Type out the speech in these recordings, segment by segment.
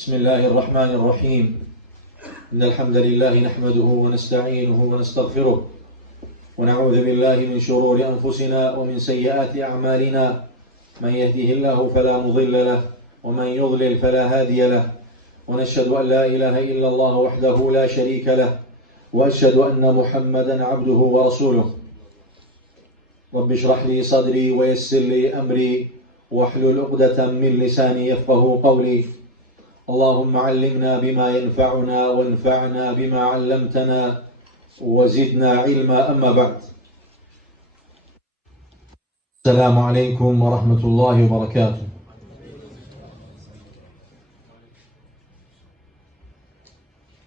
بسم الله الرحمن الرحيم. إن الحمد لله نحمده ونستعينه ونستغفره ونعوذ بالله من شرور أنفسنا ومن سيئات أعمالنا. من يهده الله فلا مضل له ومن يضلل فلا هادي له، ونشهد أن لا إله إلا الله وحده لا شريك له، وأشهد أن محمدا عبده ورسوله. رب اشرح لي صدري ويسر لي أمري واحلل عقدة من لساني يفقهوا قولي. اللهم علمنا بما ينفعنا وانفعنا بما علمتنا وزدنا علما. أما بعد. السلام عليكم ورحمة الله وبركاته.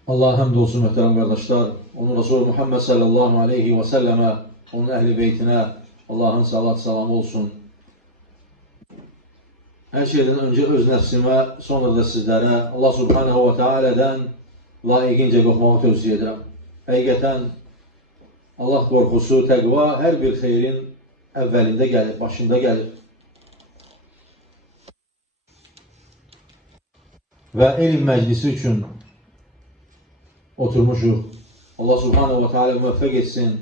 Allah'a hamdolsun muhterem kardeşler. Onun Resulü Muhammed sallallahu aleyhi ve selleme, onun ehli beytine Allah'ın salat selamı olsun. Her şeyden önce öz nefsime, sonra da sizlere Allah subhanehu ve teala'dan layıkınca korkmağı tövsiye ederim. Həqiqətən Allah korkusu, təqva hər bir xeyrin əvvəlində gəlir, başında gəlir. Və elm məclisi üçün oturmuşuq. Allah subhanehu ve teala müvəffəq etsin.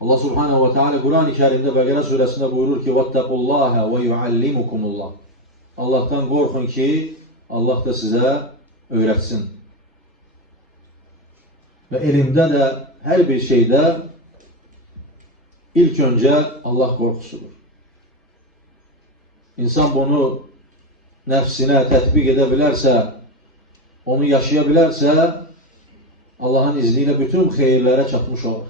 Allah subhanehu ve teala Kur'an-ı Kerim'de Bəqərə surəsində buyurur ki: "Vattaqullaha ve yuallimukumullah." Allah'tan korkun ki Allah da size öğretsin. Ve elimde de her bir şeyde ilk önce Allah korkusudur. İnsan bunu nefsine tətbiq edebilirse, onu yaşayabilirse Allah'ın izniyle bütün xeyirlere çatmış olur.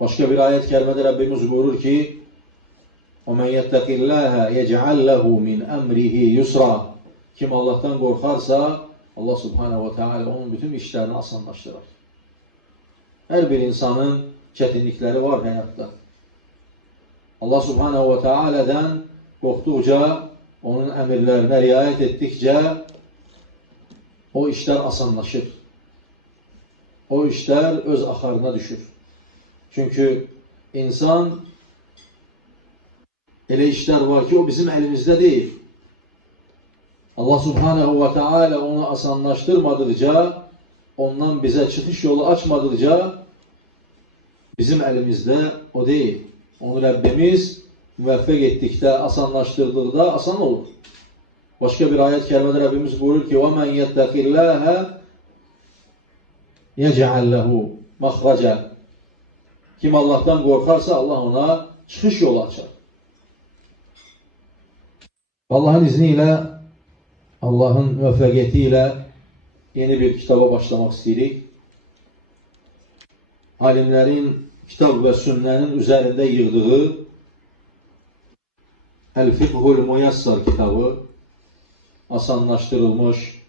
Başka bir ayet-i kerimede Rabbimiz buyurur ki: وَمَنْ يَتَّقِ اللّٰهَ يَجْعَلْ لَهُ مِنْ أَمْرِهِ يُسْرًا. Kim Allah'tan korkarsa Allah subhanehu ve teala onun bütün işlerini asanlaştırır. Her bir insanın çetinlikleri var hayatta. Allah subhanehu ve teala'dan korktukça, onun emirlerine riayet ettikçe o işler asanlaşır. O işler öz axarına düşür. Çünkü insan elə işler var ki o bizim elimizde değil. Allah subhanehu ve teala onu asanlaştırmadıkça, ondan bize çıkış yolu açmadıkça bizim elimizde o değil. Onu Rabbimiz müvəffəq ettikdə, asanlaştırdıqda asan olur. Başka bir ayet-i kerimede Rabbimiz buyurur ki: وَمَنْ يَتَّقِ اللّٰهَ يَجْعَلْ لَهُ مَخْرَجًا. Kim Allah'tan korkarsa Allah ona çıkış yolu açar. Allah'ın izniyle, Allah'ın müvəffəqiyyətiyle yeni bir kitaba başlamak istedik. Alimlerin kitab ve sünnenin üzerinde yığdığı El-Fiqhul Muyassar kitabı, asanlaştırılmış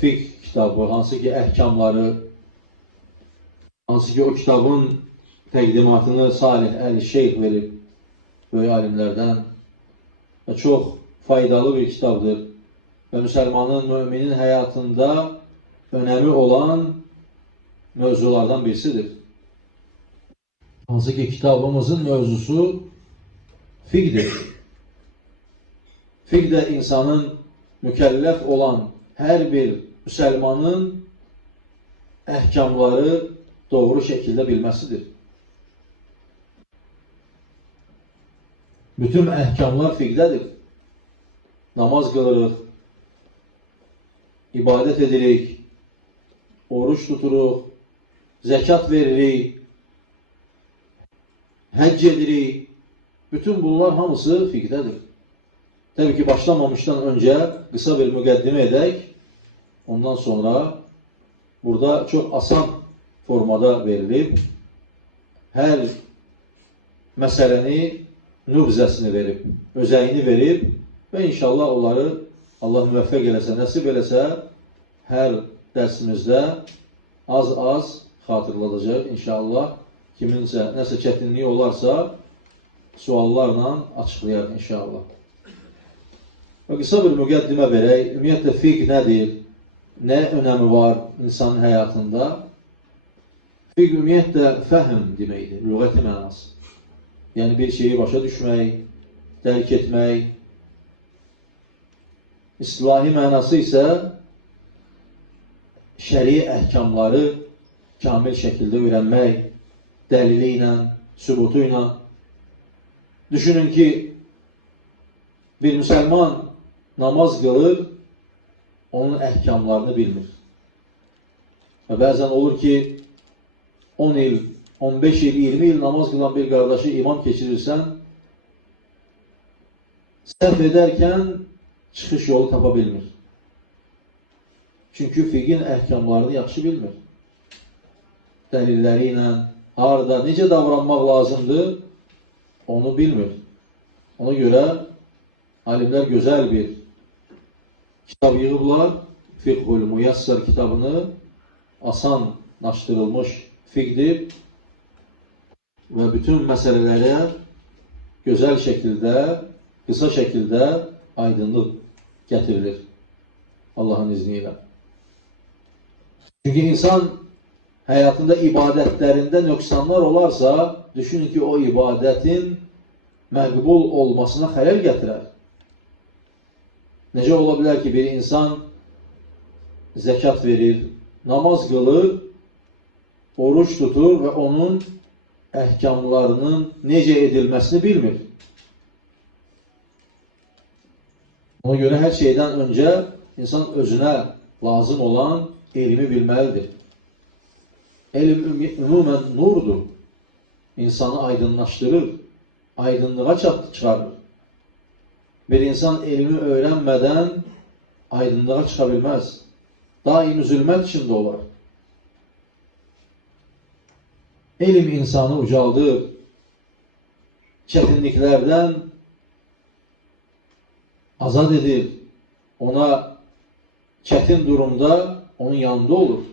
fiqh kitabı, hansı ki əhkamları, hansı ki o kitabın təqdimatını Salih Əl-Şeyx verib, böyük alimlerden. Ve çok faydalı bir kitabdır. Ve Müslümanın, müminin hayatında önemli olan mövzulardan birisidir. Hansı ki kitabımızın mövzusu fiqhdir. Fiqh de insanın mükellef olan her bir Müslümanın əhkamları doğru şekilde bilmesidir. Bütün əhkamlar fiqhdedir. Namaz kılırıq, ibadet edirik, oruç tuturuq, zekat veririk, həcc edirik. Bütün bunlar hamısı fiqhdedir. Tabii ki başlamamıştan önce kısa bir müqəddimə edək. Ondan sonra burada çok asan formada verilib, her məsələni nübzəsini verib, özəyini verib ve inşallah onları Allah müvəffəq eləsə, nəsib eləsə her dersimizde az xatırladacaq inşallah. Kiminsə nəsə çətinliyi olarsa suallarla açıqlayar inşallah. Və qısa bir müqəddimə verək. Ümumiyyətlə fiqh nədir? Nə önəmi var insanın həyatında? Fiqh ümumiyyətlə fəhm deməkdir, lüğəti mənası. Yəni bir şeyi başa düşmək, dərk etmək, İstilahi mənası isə şəri əhkamları kamil şəkildə öyrənmək, dəlili ilə, sübutu ilə. Düşünün ki, bir müsəlman namaz qılır, onun əhkamlarını bilmir. Və bəzən olur ki, 10 il, 15 il, 20 il namaz qılan bir qardaşı imam keçirirsən, səhv edərkən çıxış yolu tapa bilmir. Çünki fiqhin əhkamlarını yaxşı bilmir. Dəlilləri ilə, harada, necə davranmaq lazımdır, onu bilmir. Ona görə alimlər gözəl bir kitab yığıblar. Fiqhul Muyassar kitabını, asanlaşdırılmış fiqdir və bütün məsələlərə gözəl şəkildə, qısa şəkildə aydınlıq gətirilir Allahın izni ilə. Çünki insan həyatında ibadətlərində nöqsanlar olarsa, düşünün ki, o ibadətin məqbul olmasına xələl gətirər. Necə ola bilər ki, bir insan zəkat verir, namaz qılır, oruç tutur və onun əhkamlarının necə edilməsini bilmir. Ona görə hər şeydən öncə insan özünə lazım olan elmi bilməlidir. Elm ümumən nurdur. İnsanı aydınlaşdırır, aydınlığa çıxarır. Bir insan elmi öyrənmədən aydınlığa çıxa bilməz. Daim zülmət içində olar. Elm insanı ucaldır, çətinliklərdən azad edir, ona çətin durumda onun yanında olur.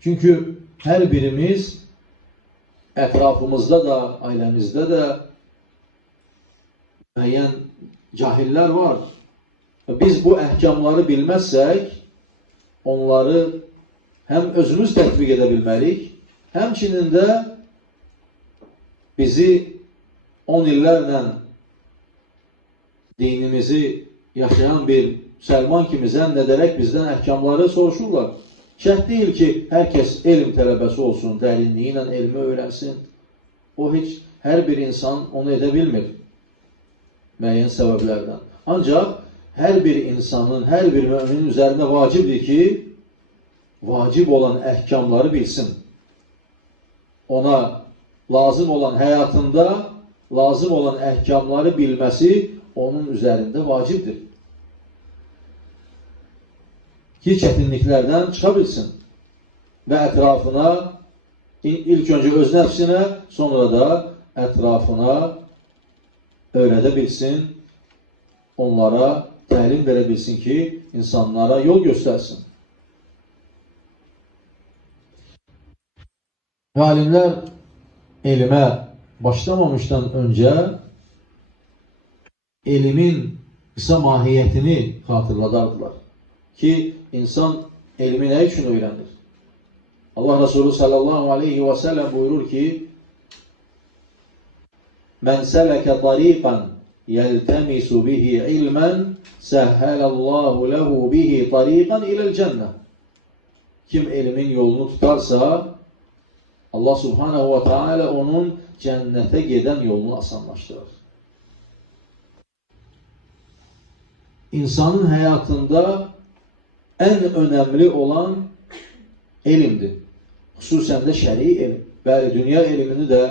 Çünki hər birimiz ətrafımızda da, ailəmizdə də müəyyən cahillər var. Biz bu əhkamları bilməzsək, onları həm özümüz tətbiq edə bilmərik, həmçinin də bizi 10 illərlə dinimizi yaşayan bir müsəlman kimi zənn edərək bizdən əhkamları soruşurlar. Şərt deyil ki, hər kəs elm tələbəsi olsun, dərinliyi ilə elmi öyrənsin. O heç hər bir insan onu edə bilmir müəyyən səbəblərdən. Ancaq hər bir insanın, hər bir müminin üzərində vacibdir ki, vacib olan əhkamları bilsin. Ona lazım olan həyatında, lazım olan əhkamları bilməsi onun üzərində vacibdir. Ki, çətinliklərdən çıxa bilsin və ətrafına, ilk öncə öz nəfsinə, sonra da ətrafına öyrədə bilsin, onlara təlim verə bilsin ki, insanlara yol göstərsin. Və alimlər elmə başlamamışdan öncə elmin qısa mahiyyətini xatırladardılar. Ki, insan elmi nə üçün öyrənir? Allah Resulü sallallahu aleyhi və səlləm buyurur ki, Mən sələkə tariqan yəltəmisu bihi ilmən səhhəlallahu ləhu bihi tariqan iləl cənnə. Kim elmin yolunu tutarsa, Allah subhanahu wa ta'ala onun cənnətə gedən yolunu asanlaşdırır. İnsanın həyatında ən önəmli olan elmdir. Xüsusən də şəri elm. Bəli, dünya elmini də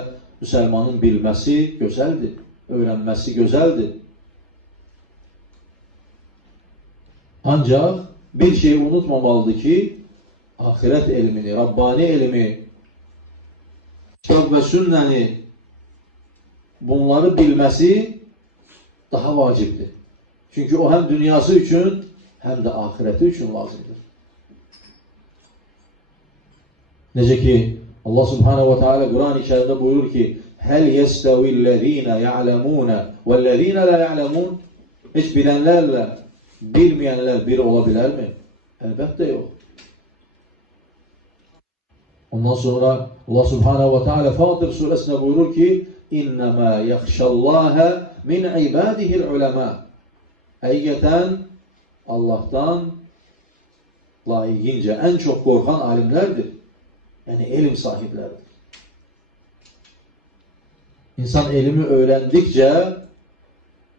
müsəlmanın bilməsi gözəldir, öyrənməsi gözəldir. Ancaq bir şey unutmamalıdır ki, ahirət elmini, Rabbani elmi, kitab və sünnəni bunları bilməsi daha vacibdir. Çünki o həm dünyası üçün, həm də ahirəti üçün lazımdır. Necə ki, Allah subhanahu wa ta'ala Quran-ı Kərimdə buyurur ki, Həl yəstəvillezine ya'lemune vellezine la ya'lemun. Heç bilənlərlə bilməyənlər bir ola bilərmi? Əlbəttə yox. Ondan sonra Allah subhanahu wa ta'ala Fatir surəsində buyurur ki, İnnəmə yaxşəlləhə min ibadihil uləmə. həqiqətən Allahdan layiqincə ən çox qorxan alimlərdir. Yəni, elm sahibləridir. İnsan elmi öyrəndikcə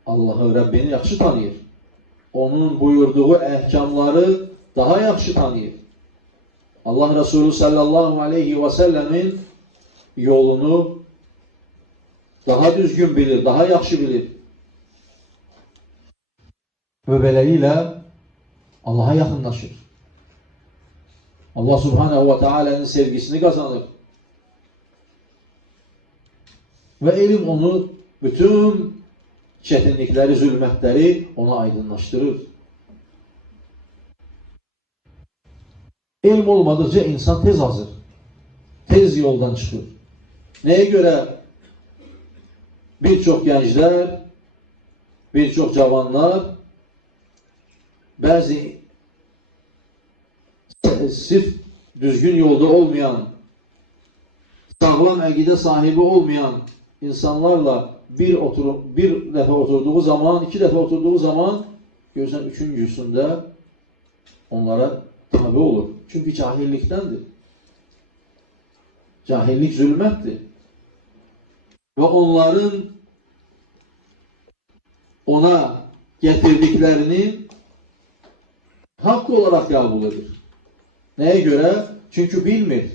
Allahı, Rəbbini yaxşı tanıyır. Onun buyurduğu əhkamları daha yaxşı tanıyır. Allah Resulü sallallahu aleyhi və səlləmin yolunu daha düzgün bilir, daha yaxşı bilir. Və beləliklə Allaha yaxınlaşır. Allah Subhanahu və Teala'nın sevgisini kazanır. Və elm onu bütün çətinlikləri, zülmətləri ona aydınlaşdırır. Elm olmadıkça insan tez azır. Tez yoldan çıxır. Nəyə görə bir çox gənclər, bir çox cavanlar bəzi sırf düzgün yolda olmayan, sağlam əqidə sahibi olmayan insanlarla bir dəfə oturduğu zaman, iki dəfə oturduğu zaman görürsən üçüncüsündə onlara tabi olur. Çünkü cahilliktendir. Cahillik zülmettir. Ve onların ona getirdiklerini hak olarak kabul edir. Neye göre? Çünkü bilmir.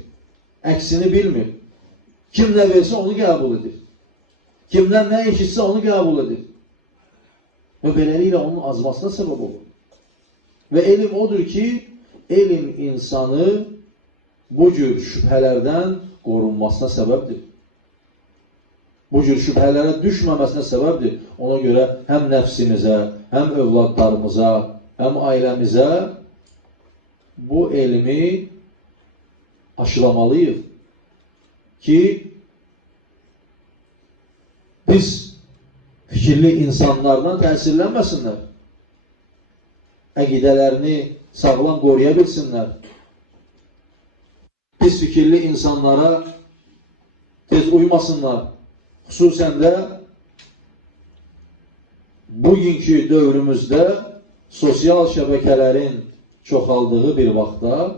Əksini bilmir. Kim ne verse onu kabul edir. Kimden ne eşitse onu kabul edir. Ve beləliklə onun azmasına sebep olur. Ve elim odur ki, elm insanı bu cür şübhələrdən qorunmasına səbəbdir. Bu cür şübhələrə düşməməsinə səbəbdir. Ona görə həm nəfsimizə, həm övladlarımıza, həm ailəmizə bu elmi aşılamalıyıq ki, biz fikirli insanlardan təsirlənməsinlər. Əqidələrini sağlam qoruya bilsinlər. Pis fikirli insanlara tez uymasınlar. Xüsusən də bugünkü dövrümüzdə sosial şəbəkələrin çoxaldığı bir vaxtda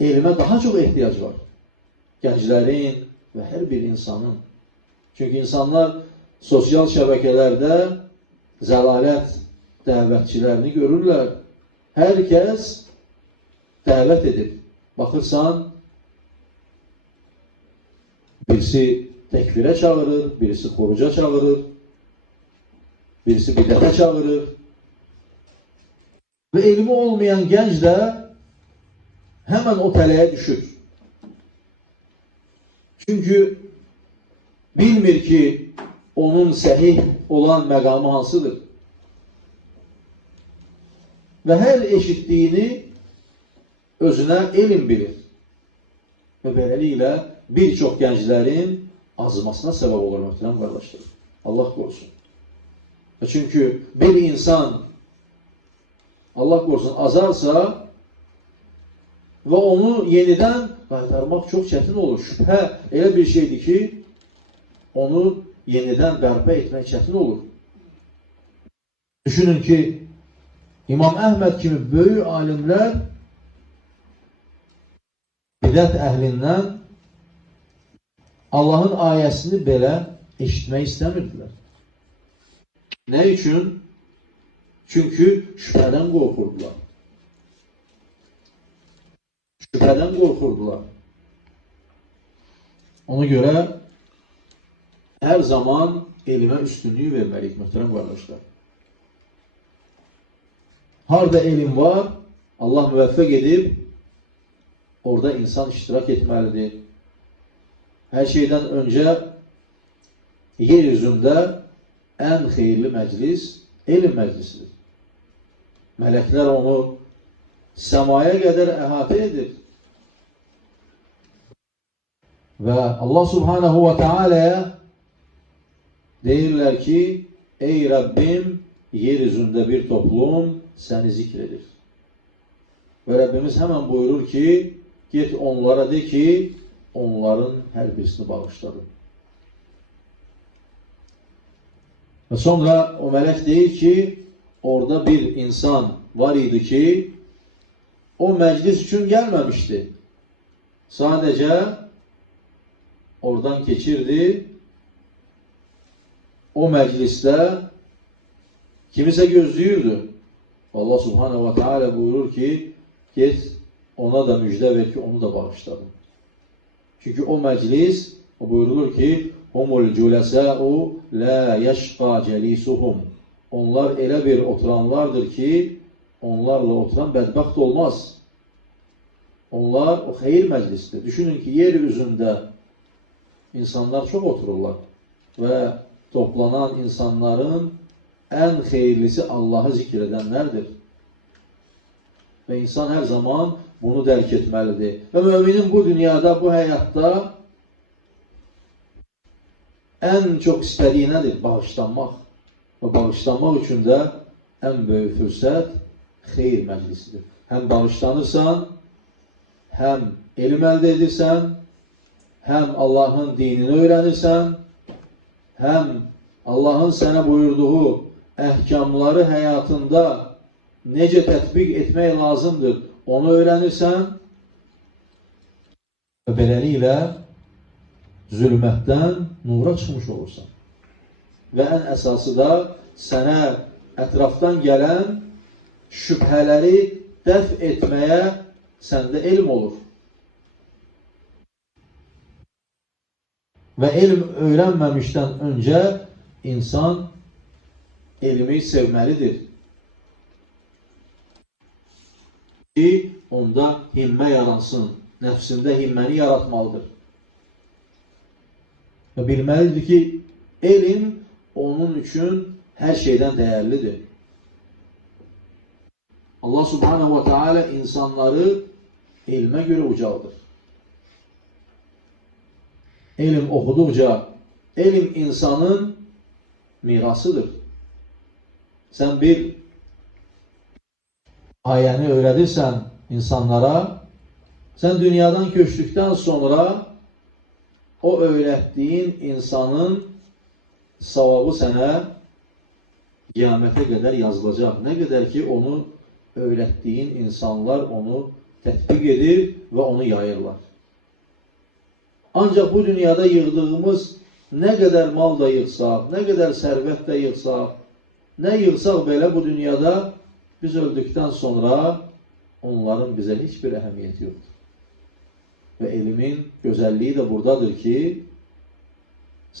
elmə daha çox ehtiyac var. Gənclərin və hər bir insanın. Çünki insanlar sosial şəbəkələrdə zəlalət dəvətçilərini görürlər. Hər kəs dəvət edib. Baxırsan, birisi təkfirə çağırır, birisi xoruca çağırır, birisi bidətə çağırır. Və elmi olmayan gənc də həmən o tələyə düşür. Çünki bilmir ki, onun səhih olan məqamı hansıdır. Və hər eşitdiyini özünə elm bilir. Və beləliklə bir çox gənclərin azmasına səbəb olur, möhtərəm qardaşlar. Allah qorusun. Çünki bir insan Allah qorusun azarsa və onu yenidən qaytarmaq çox çətin olur. Şübhə elə bir şeydir ki, onu yenidən bərpa etmək çətin olur. Düşünün ki, İmam Əhməd kimi böyük alimlər bidət əhlindən Allahın ayəsini belə eşitmək istəmirdilər. Nə üçün? Çünki şübhədən qorxurdular. Şübhədən qorxurdular. Ona görə hər zaman elmə üstünlüyü verməliyik, möhtərəm qardaşlar. Harada elm var, Allah müvəffəq edib, orada insan iştirak etməlidir. Hər şeydən öncə yer üzündə ən xeyirli məclis elm məclisidir. Mələklər onu səmaya qədər əhatə edir. Və Allah Subhanahu və Teala'ya deyirlər ki, ey Rəbbim, yer üzündə bir toplum səni zikr edir. Və Rəbbimiz həmən buyurur ki, get onlara de ki, onların hər birisini bağışladım. Ve sonra o melek deyir ki, orada bir insan var idi ki, o meclis için gelmemişti. Sadece oradan geçirdi. O mecliste kimse gözlüyürdü. Allah Subhanahu ve Teala buyurur ki, git ona da müjde ver ki onu da bağışladım. Çünkü o meclis, o buyurulur ki, humul culesâ'u la yeşqa celisuhum. Onlar elə bir oturanlardır ki, onlarla oturan bədbəxt olmaz. Onlar o xeyir məclisdir. Düşünün ki, yeryüzündə insanlar çok otururlar ve toplanan insanların en hayırlısı Allah'ı zikredenlerdir. Ve insan her zaman bunu dərk etmelidir. Ve müminin bu dünyada, bu hayatta en çok istediği nedir? Bağışlanmak. Ve bağışlanmak için de en büyük fırsat xeyir məclisidir. Hem bağışlanırsan, hem elm elde edirsən, hem Allah'ın dinini öğrenirsən, hem Allah'ın sana buyurduğu ehkamları hayatında nece tətbiq etmək lazımdır, onu öğrenirsən ve beləliklə zülmətdən nura çıxmış olursan. Ve en əsası da sənə ətrafdan gələn şübhələri dəf etməyə səndə elm olur. Ve elm öğrenmemişten önce insan elmi sevmelidir. Ki onda himme yaransın. Nefsinde himmeni yaratmalıdır. Ve bilmelidir ki elm onun için her şeyden değerlidir. Allah Subhanahu ve Teala insanları ilme göre ucaldır. İlim okudukça, ilim insanın mirasıdır. Sen bir ayəni öğretirsen insanlara, sen dünyadan köçtükten sonra o öğrettiğin insanın savabı sana kıyamete kadar yazılacak. Ne kadar ki onu öğrettiğin insanlar onu tetbik edir ve onu yayırlar. Ancak bu dünyada yığdığımız ne kadar mal da yığsaq, ne kadar servet de yığsaq, ne yığsaq belə bu dünyada biz öldükten sonra onların bize hiçbir ehemmiyeti yoktur. Ve elimin güzelliği de buradadır ki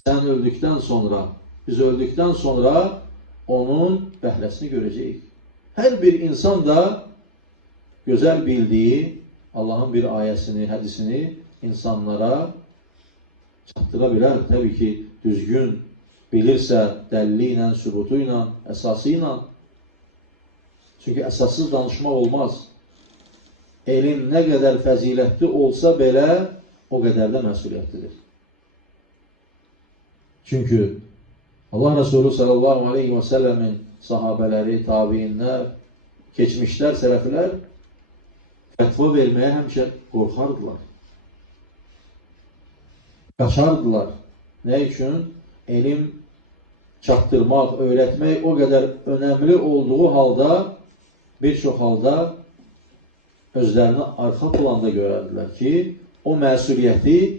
sen öldükten sonra, biz öldükten sonra onun bəhrəsini göreceğiz. Her bir insan da güzel bildiği Allah'ın bir ayesini, hadisini insanlara çatdırabilir. Tabii ki düzgün bilirse dəliliyle, sübutuyla, esasıyla. Çünkü esassız danışma olmaz. Elin ne kadar fəzilətli olsa belə o kadar da məsuliyyətlidir. Çünkü Allah Resulü sallallahu aleyhi ve sellemin sahabeleri, tabiinler, geçmişler, sələflər fətva vermeye həmişə qorxardılar. Kaçardılar. Ne için? Elim çaktırmak, öğretmek o kadar önemli olduğu halda birçok halda özlerini arka planda görerdiler ki o məsuliyyəti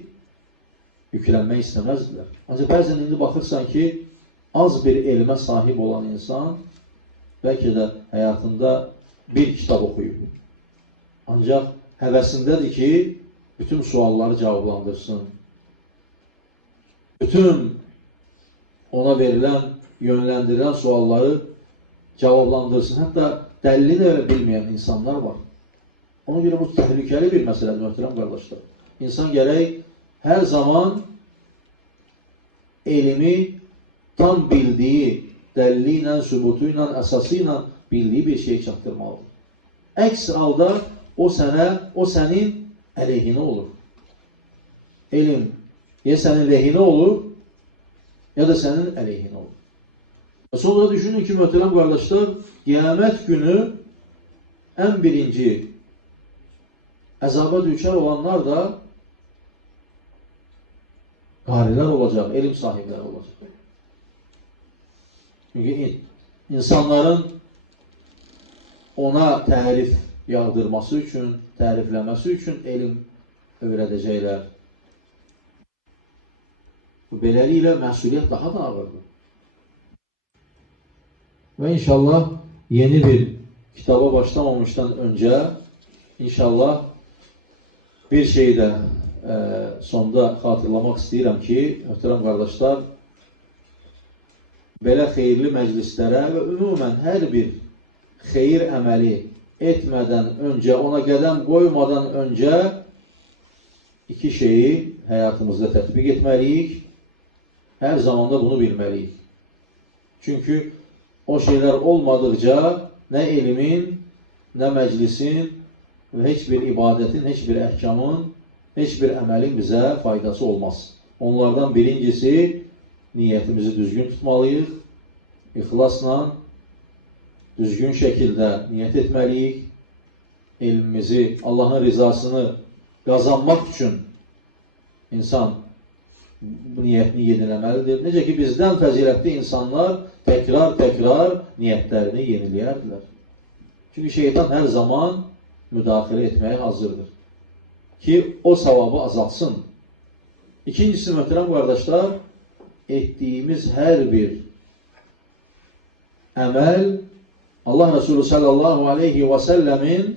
yüklenmek istemezdiler. Ancak bazen indi bakırsan ki az bir elime sahip olan insan belki de hayatında bir kitap okuyup ancak hevesindedir ki bütün sualları cevaplandırsın. Bütün ona verilen, yönlendirilen sualları cevaplandırsın. Hatta dəlilini bilmeyen insanlar var. Ona göre bu tehlikeli bir mesele muhterem kardeşler. İnsan gerek her zaman elimi tam bildiği, dəliliyle, sübutuyla, esasıyla bildiği bir şey çaktırmalıdır. Əks halda o senin aleyhine olur. Elim ya senin lehine olur ya da senin aleyhine olur. Sonra düşünün ki muhterem kardeşler, kıyamet günü en birinci azaba düşer olanlar da qariler olacak, ilim sahipleri olacak. Çünki insanların ona tərif yağdırması üçün, tərifləməsi üçün elm öyrədəcəklər. Beləliklə məsuliyyət daha da ağırdır. Və inşallah yeni bir kitaba başlamamışdan öncə inşallah bir şey də sonda xatırlamaq istəyirəm ki, möhtərəm qardaşlar, belə xeyirli məclislərə və ümumən hər bir xeyir əməli etmədən öncə, ona qədəm qoymadan öncə iki şeyi həyatımızda tətbiq etməliyik. Hər zamanda bunu bilməliyik. Çünki o şeylər olmadıqca nə elmin, nə məclisin və heç bir ibadətin, heç bir əhkamın, heç bir əməlin bizə faydası olmaz. Onlardan birincisi, niyyətimizi düzgün tutmalıyıq, ixlasla, düzgün şəkildə niyyət etməliyik, elmimizi, Allahın rizasını qazanmaq üçün insan bu niyyətini yeniləməlidir. Necə ki, bizdən fəzilətli insanlar təkrar niyyətlərini yeniləyərdilər. Çünki şeytan hər zaman müdaxilə etməyə hazırdır ki, o savabı azaltsın. İkincisi, möhtərəm qardaşlar, etdiyimiz hər bir əməl Allah Resulü sallallahu aleyhi və səlləmin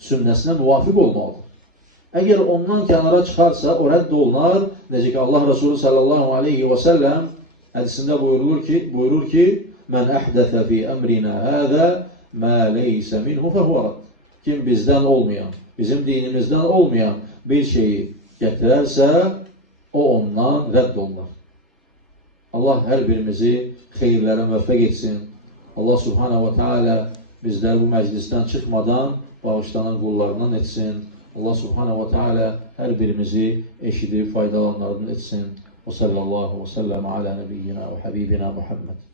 sünnəsinə müvafiq olmalıdır. Əgər ondan kənara çıxarsa, o rədd olunar. Necə ki, Allah Resulü sallallahu aleyhi və səlləm hədisində buyurur ki, Mən əhdəfə fi əmrinə hədə mə leysə minhu fəhvərət. Kim bizdən olmayan, bizim dinimizdən olmayan bir şeyi gətirərsə, o ondan rədd olunar. Allah hər birimizi xeyirlərə müvəffəq etsin. Allah subhanahu wa ta'ala bizləri bu məclisdən çıxmadan bağışlanan qullarından etsin. Allah subhanahu wa ta'ala hər birimizi eşidib faydalanlarından etsin. Və sallallahu və səlləm alə nəbiyyina və həbibina Muhammed.